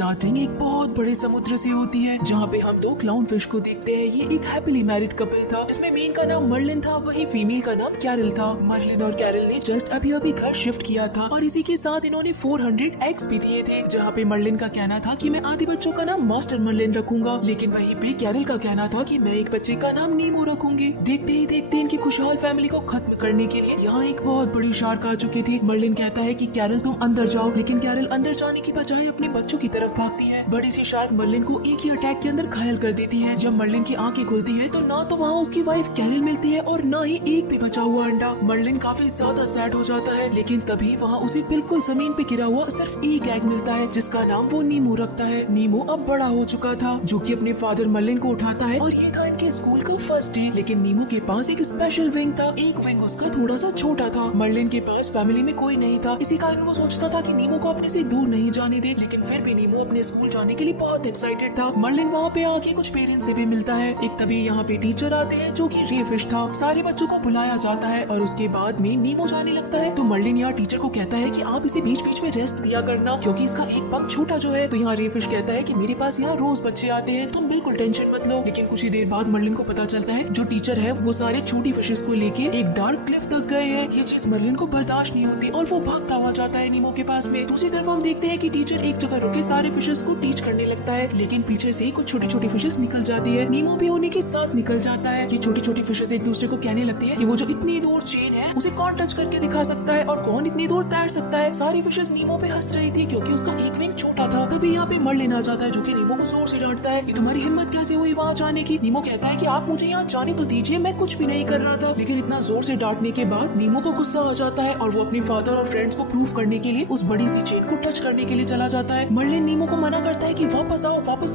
Starting एक बहुत बड़े समुद्र से होती है जहाँ पे हम दो क्लाउन फिश को देखते हैं। ये एक हैप्पीली मैरिड कपल था जिसमें मेन का नाम मर्लिन था, वही फीमेल का नाम कैरल था। मर्लिन और कैरल ने जस्ट अभी घर शिफ्ट किया था और इसी के साथ इन्होंने 400 एग्स भी दिए थे, जहाँ पे मर्लिन का कहना था कि मैं आधे बच्चों का नाम मास्टर मर्लिन रखूंगा, लेकिन वहीं पे कैरल का कहना था कि मैं एक बच्चे का नाम नीमो रखूंगी। देखते ही देखते इनकी खुशहाल फैमिली को खत्म करने के लिए यहाँ एक बहुत बड़ी शार्क आ चुकी थी। मर्लिन कहता है कि कैरल तुम अंदर जाओ, लेकिन कैरल अंदर जाने की बजाय अपने बच्चों की तरफ भागती है। बड़ी सी शार्क मर्लिन को एक ही अटैक के अंदर घायल कर देती है। जब मर्लिन की आंखें खुलती है तो ना तो वहाँ उसकी वाइफ कैरल मिलती है और ना ही एक भी बचा हुआ अंडा। मर्लिन काफी ज्यादा सैड हो जाता है, लेकिन तभी वहाँ उसे बिल्कुल जमीन पे गिरा हुआ सिर्फ एक एग मिलता है जिसका नाम वो नीमो रखता है। नीमो अब बड़ा हो चुका था जो कि अपने फादर मर्लिन को उठाता है और ये था इनके स्कूल का फर्स्ट डे। लेकिन नीमो के पास एक स्पेशल विंग था, एक विंग उसका थोड़ा सा छोटा था। मर्लिन के पास फैमिली में कोई नहीं था, इसी कारण वो सोचता था कि नीमो को अपने से दूर नहीं जाने दे, लेकिन फिर भी नीमो अपने स्कूल जाने के लिए बहुत एक्साइटेड था। मर्लिन वहाँ पे आके कुछ पेरेंट्स से भी मिलता है। एक तभी यहाँ पे टीचर आते हैं जो कि रे फिश था। सारे बच्चों को बुलाया जाता है और उसके बाद में नीमो जाने लगता है तो मर्लिन यहाँ टीचर को कहता है कि आप इसे बीच बीच में रेस्ट दिया करना क्योंकि इसका एक पंख छोटा जो है। तो यहाँ रे फिश कहता है कि मेरे पास यहाँ रोज बच्चे आते हैं, तुम बिल्कुल टेंशन मत लो। लेकिन कुछ ही देर बाद मर्लिन को पता चलता है जो टीचर है वो सारे छोटी फिशेस को लेके एक डार्क क्लिफ तक गए हैं। ये चीज मर्लिन को बर्दाश्त नहीं होती और वो भागता हुआ जाता है नीमो के पास में। दूसरी तरफ हम देखते हैं कि टीचर एक जगह रुके सारे फिशेस को टीच करने लगता है, लेकिन पीछे से कुछ छोटी छोटी फिशेस निकल जाती है। नीमो भी उन्हीं के साथ निकल जाता है। ये छोटी छोटी फिशेस एक दूसरे को कहने लगती है कि वो जो इतनी दूर चेन है उसे कौन टच करके दिखा सकता है और कौन इतनी दूर तैर सकता है। सारी फिशेस नीमो पे हंस रही थी क्योंकि उसका एक विंग छोटा था। तभी यहाँ पे मर्लिन आ जाता है जो कि नीमो को जोर से डांटता है कि तुम्हारी हिम्मत कैसे हुई वहाँ जाने की। नीमो कहता है कि आप मुझे यहाँ जाने तो दीजिए, मैं कुछ भी नहीं कर रहा था। लेकिन इतना जोर से डांटने के बाद नीमो को गुस्सा आ जाता है और वो अपने फादर और फ्रेंड्स को प्रूफ करने के लिए उस बड़ी सी चेन को टच करने के लिए चला जाता है। मर्लिन नीमो को मना करता है कि वापस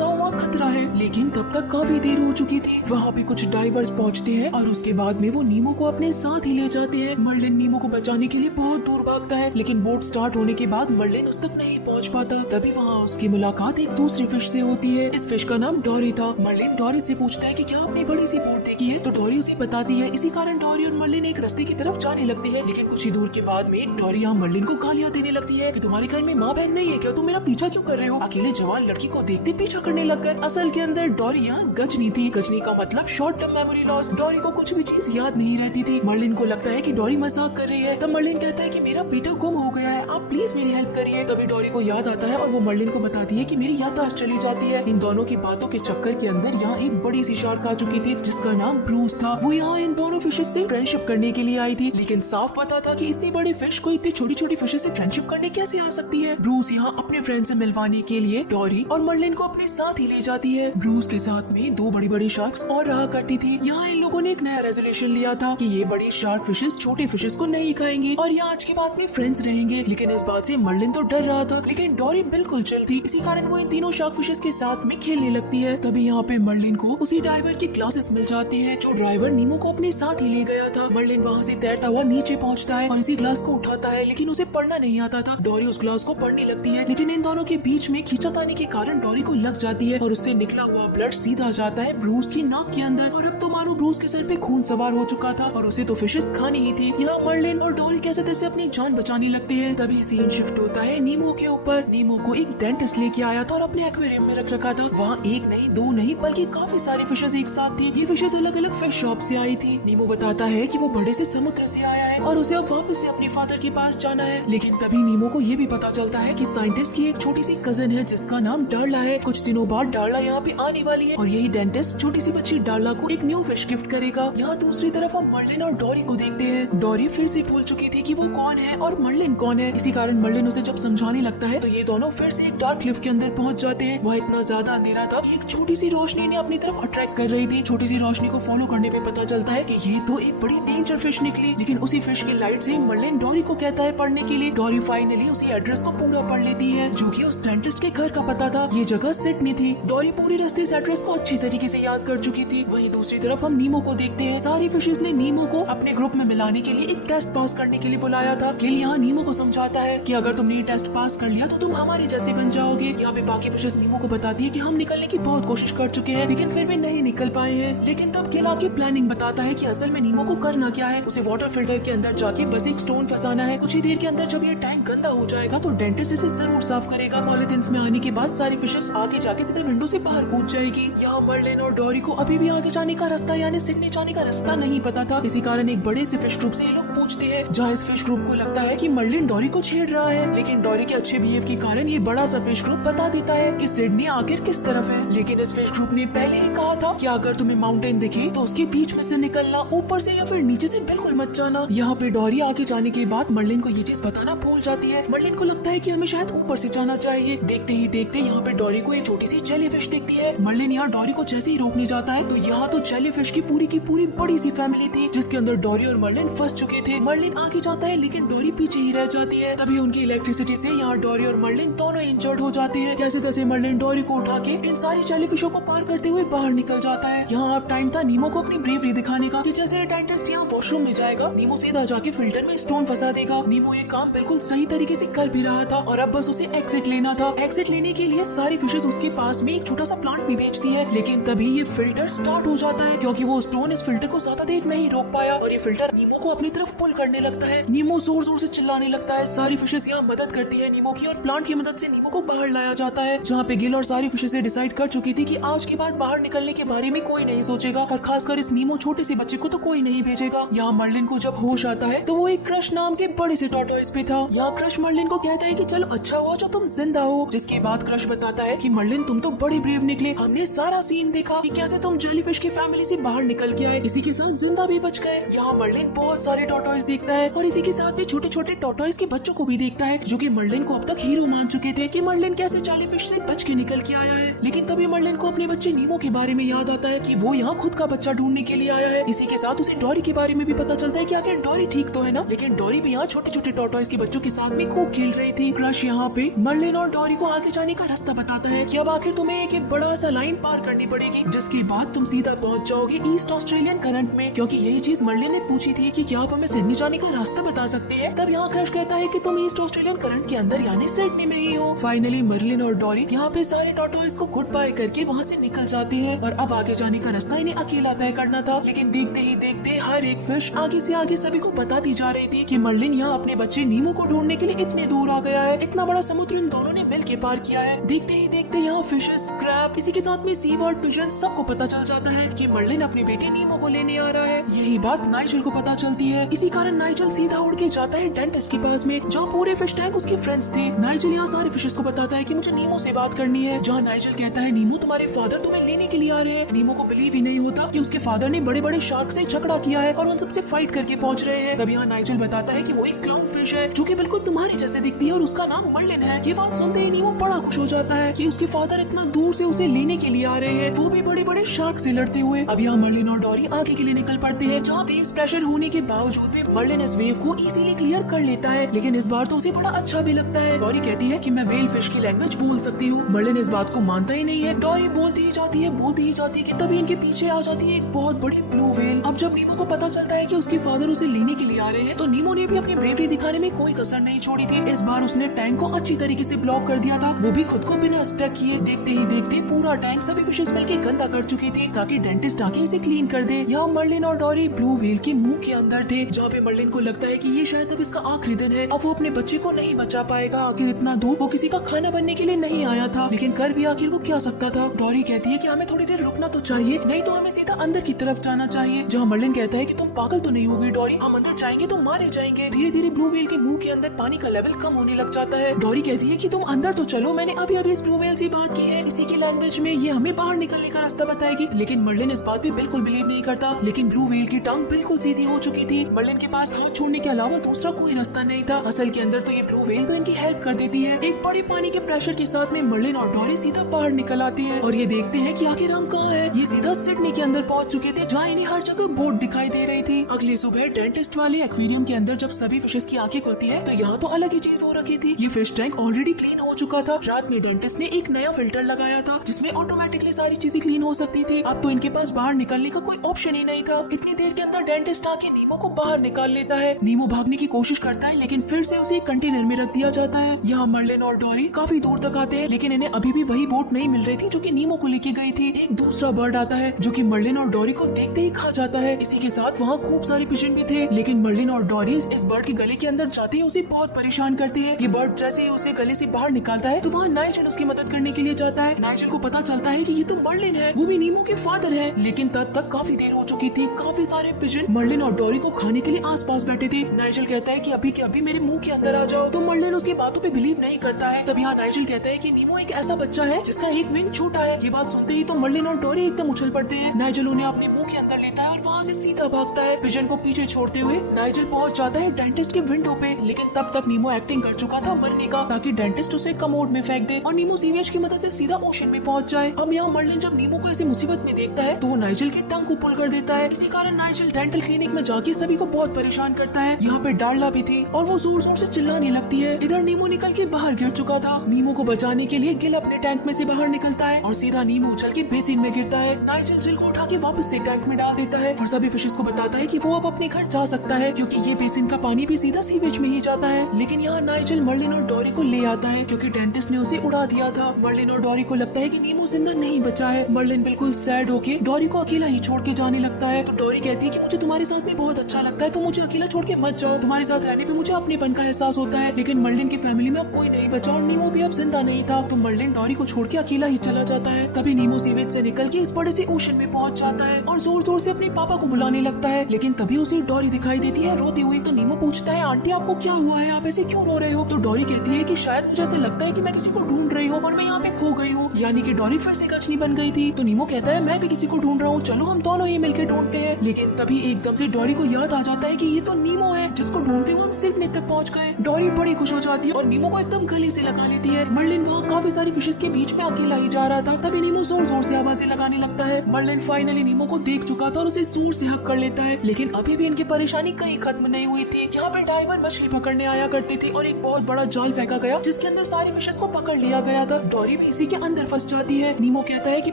आओ वहाँ खतरा है, लेकिन तब तक काफी देर हो चुकी थी। वहाँ पे कुछ डाइवर्स पहुँचते हैं और उसके बाद में वो नीमो को अपने साथ ही ले जाते हैं। मर्लिन नीमो को बचाने के लिए बहुत दूर भागता है, लेकिन बोट स्टार्ट होने के बाद मर्लिन उस तक नहीं पहुँच पाता। तभी वहाँ उसकी मुलाकात एक दूसरी फिश से होती है। इस फिश का नाम डॉरी था। मर्लिन डॉरी से पूछता है कि क्या आपने बड़ी सी बोट देखी है, तो डॉरी उसे बताती है। इसी कारण डॉरी और मर्लिन एक रास्ते की तरफ जाने लगती है, लेकिन कुछ ही दूर के बाद में डॉरी यहाँ मर्लिन को गालियाँ देने लगती है कि तुम्हारे घर में माँ बहन नहीं है क्या, तुम मेरा पीछा क्यों कर रहे हो, अकेले जवान लड़की को देखते पीछा करने लग गए। असल के अंदर डॉरी यहाँ गजनी थी। गजनी का मतलब short term memory loss. Dory को कुछ भी चीज याद नहीं रहती थी। मर्लिन को लगता है कि डॉरी मजाक कर रही है। तब मर्लिन कहता है कि मेरा बेटा गुम हो गया है, आप प्लीज मेरी हेल्प करिए। तभी डॉरी को याद आता है और वो मर्लिन को बताती है कि मेरी याददाश्त चली जाती है। इन दोनों की बातों के चक्कर के अंदर यहाँ एक बड़ी सी शार्क आ चुकी थी जिसका नाम ब्रूस था। वो यहाँ इन दोनों फिशेस से फ्रेंडशिप करने के लिए आई थी, लेकिन साफ पता था कि इतनी बड़ी फिश को इतनी छोटी छोटी फिशेस से फ्रेंडशिप करने कैसे आ सकती है। ब्रूस यहाँ अपने फ्रेंड से मिलवाने के लिए डॉरी और मर्लिन को अपने साथ ही ले जाती है। ब्रूस के साथ में दो बड़ी बड़ी शार्क्स और रहा करती थी। यहाँ इन लोगों ने एक नया रेजोल्यूशन लिया था कि ये बड़ी शार्क फिशेस छोटे फिशेस को नहीं खाएंगे और ये आज के बाद में फ्रेंड्स रहेंगे। लेकिन इस बात से मर्लिन तो डर रहा था, लेकिन डॉरी बिल्कुल चिल थी। इसी कारण वो इन तीनों शार्क फिशेस के साथ में खेलने लगती है। तभी यहाँ पे मर्लिन को उसी ड्राइवर की क्लासेस मिल जाती हैं जो ड्राइवर नीमो को अपने साथ ही ले गया था। मर्लिन वहाँ से तैरता हुआ नीचे पहुँचता है और इसी ग्लास को उठाता है, लेकिन उसे पढ़ना नहीं आता था। डॉरी उस ग्लास को पढ़ने लगती है, लेकिन इन दोनों के बीच में खींचातानी के कारण डॉरी को लग जाती है और उससे निकला हुआ ब्लड सीधा जाता है ब्रूस की नाक के अंदर। और अब तो मानो ब्रूस के सर पे खून सवार हो चुका था और उसे तो फिशेस खानी ही थी। यहाँ मर्लिन और डॉरी कैसे तैसे अपनी जान बचाने लगते हैं। तभी सीन शिफ्ट होता है नीमो के ऊपर। नीमो को एक डेंटिस्ट लेके आया था और अपने एक्वेरियम में रख रखा था। वहाँ एक नहीं दो नहीं बल्कि काफी सारी फिशेस एक साथ थी। ये फिशेस अलग अलग फिश शॉप से आई थी। नीमो बताता है कि वो बड़े से समुद्र से आया है और उसे अब वापस से अपने फादर के पास जाना है। लेकिन तभी नीमो को ये भी पता चलता है कि साइंटिस्ट की एक छोटी सी कजन है जिसका नाम डार्ला है। कुछ दिनों बाद डार्ला यहाँ पे आने वाली है और यही डेंटिस्ट छोटी सी बच्ची डार्ला को एक न्यू फिश गिफ्ट करेगा। यहाँ दूसरी तरफ हम मर्लिन और डॉरी को देखते हैं। डॉरी फिर से भूल चुकी थी कि वो कौन है और मर्लिन कौन है। इसी कारण मर्लिन उसे जब समझाने लगता है तो ये दोनों फिर से एक डार्क क्लिफ के अंदर पहुँच जाते हैं। वह इतना ज्यादा अंधेरा था, एक छोटी सी रोशनी इन्हें अपनी तरफ अट्रैक्ट कर रही थी। छोटी सी रोशनी को फॉलो करने पे पता चलता है कि ये तो एक बड़ी डेंजर फिश निकली। लेकिन उसी फिश की लाइट से मर्लिन डॉरी को कहता है पढ़ने के लिए। डॉरी फाइनली उसी एड्रेस को पूरा पढ़ लेती है जो कि उस डेंटिस्ट के घर का पता था। ये जगह सिडनी थी। डॉरी पूरी रास्ते इस एड्रेस को अच्छी तरीके से याद कर चुकी थी। वहीं दूसरी तरफ हम नीमो को देखते हैं। सारी फिशेस ने नीमो को अपने ग्रुप में मिलाने के लिए एक टेस्ट पास करने के लिए बुलाया था। गिल यहाँ नीमो को समझाता है कि अगर तुमने ये टेस्ट पास कर लिया तो तुम हमारे जैसे बन जाओगे। यहाँ पे बाकी फिशेस नीमो को बताती है कि हम निकलने की बहुत कोशिश कर चुके हैं लेकिन फिर भी नहीं निकल पाए हैं। लेकिन तब गिल आके प्लानिंग बताता है कि असल में नीमो को करना क्या है, उसे वाटर फिल्टर के अंदर जाके बस एक स्टोन फंसाना है। कुछ ही देर के अंदर जब ये टैंक गंदा हो जाएगा तो डेंटिस्ट इसे जरूर साफ करेगा। पॉलिथिन्स में आने के बाद सारी फिशेस आगे जाके सीधे विंडो से बाहर कूद जाएगी। यहाँ मर्लिन और डोरी को अभी भी आगे जाने का रास्ता यानी सिडनी जाने का रास्ता नहीं पता था। इसी कारण एक बड़े से फिश ग्रुप से ये लोग पूछते हैं, जहाँ इस फिश ग्रुप को लगता है कि मर्लिन डोरी को छेड़ रहा है। लेकिन डोरी के अच्छे बिहेव के कारण ये बड़ा सा फिश ग्रुप बता देता है कि सिडनी आखिर किस तरफ है। लेकिन इस फिश ग्रुप ने पहले ही कहा था कि अगर तुम्हें माउंटेन दिखे तो उसके बीच में से निकलना, ऊपर से या फिर नीचे से बिल्कुल मत जाना। यहाँ पे डोरी आगे जाने के बाद मर्लिन को ये चीज बताना भूल जाती है। मर्लिन को लगता है कि हमें शायद ऊपर से जाना चाहिए। देखते ही देखते यहाँ पे डोरी को एक छोटी सी जेलीफिश दिखती है। मर्लिन यहाँ डोरी को जैसे ही रोकने जाता है तो यहाँ तो जेलीफिश की पूरी बड़ी सी फैमिली थी, जिसके अंदर डोरी और मर्लिन फंस चुके थे। मर्लिन आगे जाता है लेकिन डोरी पीछे ही रह जाती है। तभी उनकी इलेक्ट्रिसिटी से यहाँ डोरी और मर्लिन दोनों इंजर्ड हो जाते हैं। कैसे तैसे मर्लिन डोरी को उठा के इन सारी जेलीफिशों को पार करते हुए बाहर निकल जाता है। यहाँ अब टाइम था नीमो को अपनी ब्रेवरी दिखाने का कि जैसे डेंटिस्ट यहाँ वॉशरूम में जाएगा, नीमो सीधा जाके फिल्टर में स्टोन फंसा देगा। नीमो ये काम बिल्कुल सही तरीके से कर भी रहा था और अब बस उसे एग्जिट लेना था। एग्जिट लेने के लिए सारी फिशेस उसके पास में एक छोटा सा प्लांट भी बेचती है। लेकिन तभी ये फिल्टर स्टार्ट हो जाता है क्योंकि वो स्टोन इस फिल्टर को ज्यादा देर नहीं रोक पाया और ये फिल्टर नीमो को अपनी तरफ पुल करने लगता है। नीमो जोर जोर से चिल्लाने लगता है। सारी फिशेस यहाँ मदद करती है नीमो की और प्लांट की मदद से नीमो को बाहर लाया जाता है। जहाँ पे गिल और सारी फिशेस डिसाइड कर चुकी थी कि आज के बाद बाहर निकलने के बारे में कोई नहीं सोचेगा और खासकर इस नीमो छोटे से बच्चे को तो कोई नहीं भेजेगा। यहाँ मर्लिन को जब होश आता है तो वो एक क्रश नाम के बड़े से टॉर्टोइस पे था। यहाँ क्रश मर्लिन को कहता है कि चलो अच्छा हुआ जो तुम जिंदा हो। जिसके बाद क्रश बताता है कि मर्लिन तुम तो बड़ी ब्रेव निकले, हमने सारा सीन देखा कि कैसे तुम जेलीफिश की फैमिली से बाहर निकल के आए, इसी के साथ जिंदा भी बच गए। यहाँ मर्लिन बहुत सारे टॉर्टोइस देखता है और इसी के साथ भी छोटे छोटे टॉर्टोइस के बच्चों को भी देखता है जो कि मर्लिन को अब तक हीरो मान चुके थे कि मर्लिन कैसे जेलीफिश से बच के निकल के आया है। लेकिन तभी मर्लिन को अपने बच्चे नीमो के बारे में याद आता है कि वो यहाँ खुद का बच्चा ढूंढने के लिए आया है। इसी के साथ उसे डोरी के बारे में भी पता चलता है कि आखिर डोरी ठीक तो है ना। लेकिन डोरी भी यहाँ छोटे छोटे टॉर्टोइस के बच्चों के साथ भी खूब खेल रही थी। क्रश यहाँ पे मर्लिन और डोरी को आगे जाने का रास्ता बताता है कि अब आखिर तुम्हें एक बड़ा सा लाइन पार करनी पड़ेगी, जिसके बाद तुम सीधा पहुँच जाओगे ईस्ट ऑस्ट्रेलियन करंट में। क्योंकि यही चीज मर्लिन ने पूछी थी कि क्या आप हमें सिडनी जाने का रास्ता बता सकते हैं। तब यहाँ क्रश कहता है कि तुम ईस्ट ऑस्ट्रेलियन करंट के अंदर यानी सिडनी में ही हो। फाइनली मर्लिन और डोरी यहाँ पे सारे टॉर्टोइस को गुड बाय करके वहाँ से निकल जाती है और अब आगे जाने का रास्ता इन्हें अकेला तय करना था। लेकिन देखते ही देखते हर एक फिश आगे से आगे सभी को बताती जा रही थी कि मर्लिन यहाँ अपने बच्चे नीमो को ढूंढने के लिए इतने दूर आ गया है। इतना बड़ा समुद्र इन दोनों ने मिल के पार किया है। देखते ही देखते यहाँ फिशेस, क्रैब, इसी के साथ में सी बर्ड, पिजन सबको पता चल जाता है कि मर्लिन अपने बेटे नीमो को लेने आ रहा है। यही बात नाइजेल को पता चलती है। इसी कारण नाइजेल सीधा उड़ के जाता है डेंटिस्ट के पास में, जहाँ पूरे फिश टैंक उसके फ्रेंड्स थे। नाइजेल यहाँ सारे फिशेस को बताता है कि मुझे नीमो से बात करनी है। जहाँ नाइजेल कहता है नीमो तुम्हारे फादर तुम्हें लेने के लिए आ रहे हैं। नीमो को बिलीव ही नहीं होता कि उसके फादर ने बड़े बड़े शार्क से झगड़ा किया है और उन सबसे फाइट करके पहुंच रहे हैं। तब यहाँ नाइजेल बताता है कि वो एक क्लाउन फिश है जो कि बिल्कुल तुम्हारी जैसे दिखती है और उसका नाम मर्लिन है। ये बात सुनते ही नीमो बड़ा खुश हो जाता है कि उसके फादर इतना दूर से उसे लेने के लिए आ रहे हैं, वो भी बड़े बड़े शार्क से लड़ते हुए। अब यहाँ मर्लिन और डोरी आगे के लिए निकल पड़ते हैं, जहाँ बेस प्रेशर होने के बावजूद भी मर्लिन इस वेव को इजीली क्लियर कर लेता है। लेकिन इस बार तो उसे बड़ा अच्छा भी लगता है। डोरी कहती है कि मैं वेल फिश की लैंग्वेज बोल सकती हूँ। मर्लिन इस बात को मानता ही नहीं है। डोरी बोलती ही जाती है कि तभी इनके पीछे आ जाती है एक बहुत बड़ी ब्लू व्हेल। अब जब नीमो को पता चलता है कि उसके फादर उसे लेने के लिए आ रहे हैं तो नीमो ने भी अपनी ब्रेवरी दिखाने में कोई कसर नहीं छोड़ी थी। इस बार उसने टैंक को अच्छी तरीके से ब्लॉक कर दिया था, वो भी खुद को बिना स्टक किए। देखते ही देखते पूरा टैंक सभी फिशेस मिलके गंदा कर चुकी थी ताकि डेंटिस्ट आके इसे क्लीन कर दे। यहाँ मर्लिन और डोरी ब्लू व्हेल के मुंह के अंदर थे, जहाँ पे मर्लिन को लगता है कि ये शायद अब इसका आखिरी दिन है। अब वो अपने बच्चे को नहीं बचा पाएगा। आखिर इतना दूर वो किसी का खाना बनने के लिए नहीं आया था, लेकिन कर भी आखिर वो क्या सकता था। डोरी कहती है कि हमें थोड़ी देर रुकना तो चाहिए, नहीं तो हमें सीधा अंदर की तरफ जाना चाहिए। जहाँ मर्लिन कहता है कि तुम पागल तो नहीं होगी डोरी, हम अंदर जाएंगे तो मारे जाएंगे। धीरे धीरे ब्लू व्हेल के मुंह के अंदर पानी का लेवल कम होने लग जाता है। डोरी कहती है कि तुम अंदर तो चलो, मैंने अभी अभी इस ब्लू व्हेल से बात की है, इसी की लैंग्वेज में ये हमें बाहर निकलने का रास्ता बताएगी। लेकिन मर्लिन इस बात पे बिल्कुल बिलीव नहीं करता। लेकिन ब्लू व्हेल की टांग बिल्कुल सीधी हो चुकी थी। मर्लिन के पास हाथ छोड़ने के अलावा दूसरा कोई रास्ता नहीं था। असल के अंदर तो ये ब्लू व्हेल तो इनकी हेल्प कर देती है। एक बड़े पानी के प्रेशर के साथ में मर्लिन और डोरी सीधा बाहर निकल आती है और ये देखते हैं कि आखिर हम कहाँ हैं। ये सीधा सिडनी के अंदर पहुंच चुके थे, जहाँ इन्हें हर जगह बोट दिखाई दे रही थी। अगली सुबह डेंटिस्ट वाले एक्वेरियम के अंदर जब सभी फिशेस की आंखें खुलती है तो यहाँ तो अलग ही चीज हो रखी थी। ये फिश टैंक ऑलरेडी क्लीन हो चुका था। रात में डेंटिस्ट ने एक नया फिल्टर लगाया था जिसमें ऑटोमेटिकली सारी चीजें क्लीन हो सकती थी। अब तो इनके पास बाहर निकलने का कोई ऑप्शन ही नहीं था। इतनी देर के अंदर डेंटिस्ट आके नीमो को बाहर निकाल लेता है। नीमो भागने की कोशिश करता है लेकिन फिर से उसे कंटेनर में रख दिया जाता है। यहाँ मर्लिन और डोरी काफी दूर तक आते हैं लेकिन इन्हें अभी भी वही बोट नहीं मिल रही थी जो कि नीमो को लेके गई थी। एक दूसरा बर्ड आता है जो कि मर्लिन और डोरी को देखते ही खा जाता है। इसी के साथ वहाँ खूब सारे पिजन भी थे लेकिन मर्लिन और डोरी इस बर्ड के गले के अंदर जाते ही उसे बहुत परेशान करते हैं। ये बर्ड जैसे ही उसे गले से बाहर निकालता है तो वहाँ नाइजेल उसकी मदद करने के लिए जाता है। नाइजेल को पता चलता है कि ये तो मर्लिन है, वो भी नीमो के फादर है। लेकिन तब तक काफी देर हो चुकी थी। काफी सारे पिजन मर्लिन और डोरी को खाने के लिए आसपास बैठे थे। नाइजेल कहता है कि अभी के अभी मेरे मुंह के अंदर आ जाओ, तो मर्लिन उसकी बातों पे बिलीव नहीं करता है। तब यहाँ नाइजेल कहता है कि नीमो एक ऐसा बच्चा है जिसका एक विंग छोटा है। ये बात सुनते ही तो मर्लिन और डोरी एकदम उछल पड़ते हैं। नाइजेल उन्हें अपने मुंह के अंदर लेता है और वहाँ से सीधा भागता है। पिजन को पीछे छोड़ते हुए नाइजेल पहुँच जाता है डेंटिस्ट के विंडो पे। लेकिन तब तक नीमो एक्टिंग कर चुका था मरने का ताकि डेंटिस्ट उसे कमोड में फेंक दे और नीमो सीवेज की मदद से सीधा ओशन में पहुंच जाए। अब यहाँ मर्लिन जब नीमो को ऐसी मुसीबत में देखता है तो वो नाइजेल की टंग को पुल कर देता है। इसी कारण नाइजेल डेंटल क्लिनिक में जाके सभी को बहुत परेशान करता है। यहाँ पे डार्ला भी थी और वो जोर जोर से चिल्लाने लगती है। इधर नीमो निकल के बाहर गिर चुका था। नीमो को बचाने के लिए गिल अपने टैंक में से बाहर निकलता है और सीधा नीमो उछल के बेसिन में गिरता है। नाइजेल जिल को उठा के वापस से टैंक में डाल देता है और सभी फिशेस को बताता है कि वो अब अपने घर जा सकता है क्योंकि ये बेसिन का पानी भी सीधा सीवेज में ही जाता है। लेकिन यहाँ नाइजेल मर्लिन और डोरी को ले आता है क्योंकि डेंटिस्ट ने उसे उड़ा दिया था। मर्लिन और डोरी को लगता है कि नीमो जिंदा नहीं बचा है। मर्लिन बिल्कुल सैड होके डोरी को अकेला ही छोड़ के जाने लगता है। तो डोरी कहती है कि मुझे तुम्हारे साथ में बहुत अच्छा लगता है, तो मुझे अकेला छोड़ के मत जाओ, तुम्हारे साथ रहने पे मुझे अपनेपन का एहसास होता है। लेकिन मर्लिन की फैमिली में अब कोई नहीं बचा और नीमो भी अब जिंदा नहीं था। तो मर्लिन डोरी को छोड़ के अकेला ही चला जाता है। तभी नीमो सीवेज से निकल के इस बड़े से ओशन में पहुंच जाता है और जोर जोर से अपने पापा को बुलाने लगता है। लेकिन तभी उसे डोरी दिखाई देती है रोती हुई। तो नीमो पूछता है, आंटी आपको क्या हुआ है, आप ऐसे क्यों रो रहे हो? तो डोरी कहती है कि शायद मुझे ऐसे लगता है कि मैं किसी को ढूंढ रही हूँ और मैं यहाँ पे खो गई हूँ। यानी कि डोरी फिर से गजनी बन गई थी। तो नीमो कहता है मैं भी किसी को ढूंढ रहा हूँ, चलो हम दोनों ही मिलकर ढूंढते हैं। लेकिन तभी एकदम से डोरी को याद आ जाता है कि ये तो नीमो है जिसको ढूंढते हुए हम सिडनी तक पहुँच गए। डोरी बड़ी खुश हो जाती है और नीमो को एकदम गले से लगा लेती है। मर्लिन वहाँ काफी सारी फिशेस के बीच में अकेला ही जा रहा था। तभी नीमो जोर जोर से आवाजें लगाने लगता है। मर्लिन फाइनली नीमो को देख चुका था और उसे जोर से हक कर लेता है। लेकिन अभी भी इनकी परेशानी कहीं खत्म नहीं हुई थी। यहाँ पे डाइवर मछली पकड़ने आया करते थे और एक बहुत बड़ा जाल फेंका गया जिसके अंदर सारी फिशेस को पकड़ लिया गया था। डोरी भी इसी के अंदर फंस जाती है। नीमो कहता है कि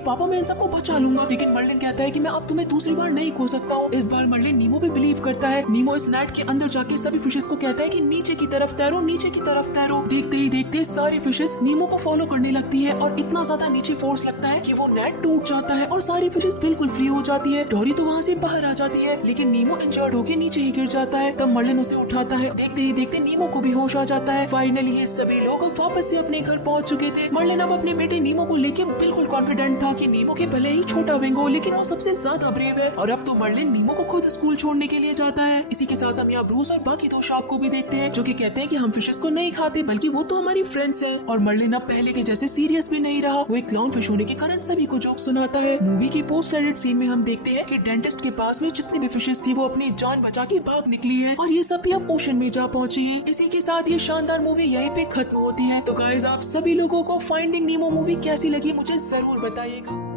पापा मैं इन सबको बचा लूंगा, लेकिन मर्लिन कहता है कि मैं अब तुम्हें दूसरी बार नहीं खो सकता हूँ। इस बार मर्लिन नीमो पे बिलीव करता है। नीमो इस नेट के अंदर जाके सभी फिशेस को कहता है कि नीचे की तरफ तैरो, नीचे की तरफ तैरो। देखते ही देखते सारी फिशेस नीमो को फॉलो करने लगती है और इतना ज्यादा नीचे फोर्स लगता है कि वो नेट टूट जाता है और सारी फिशेस बिल्कुल फ्री हो जाती है। डोरी तो वहाँ से बाहर आ जाती है लेकिन नीमो इंजर्ड होके नीचे ही गिर जाता है। तब मर्लिन उसे उठाता है। देखते ही देखते नीमो को भी होश आ जाता है। फाइनली ये सभी लोग अब वापस से अपने घर पहुंच चुके थे। मर्लिन अब अपने बेटे नीमो को लेके बिल्कुल कॉन्फिडेंट था कि नीमो के भले ही छोटा विंग हो लेकिन वो सबसे ज्यादा ब्रेव है। और अब तो मर्लिन नीमो को खुद स्कूल छोड़ने के लिए जाता है। इसी के साथ हम यहाँ ब्रूस और बाकी दो शार्क को भी देखते हैं जो कि कहते हैं कि हम फिशेस को नहीं खाते बल्कि वो तो हमारी फ्रेंड्स हैं। और मर्लिन अब पहले के जैसे सीरियस भी नहीं रहा। वो एक क्लाउन फिश होने के कारण सभी को जोक सुनाता है। मूवी के पोस्ट क्रेडिट सीन में हम देखते हैं कि डेंटिस्ट के पास में जितनी भी फिशेस थी वो अपनी जान बचा के भाग निकली है और ये सब भी अब ओशन में जा पहुंचे हैं। इसी के साथ ये शानदार मूवी यहीं पे खत्म होती है। तो गाइस आप सभी लोगों को फाइंडिंग नीमो मूवी कैसी लगी मुझे जरूर बताइएगा।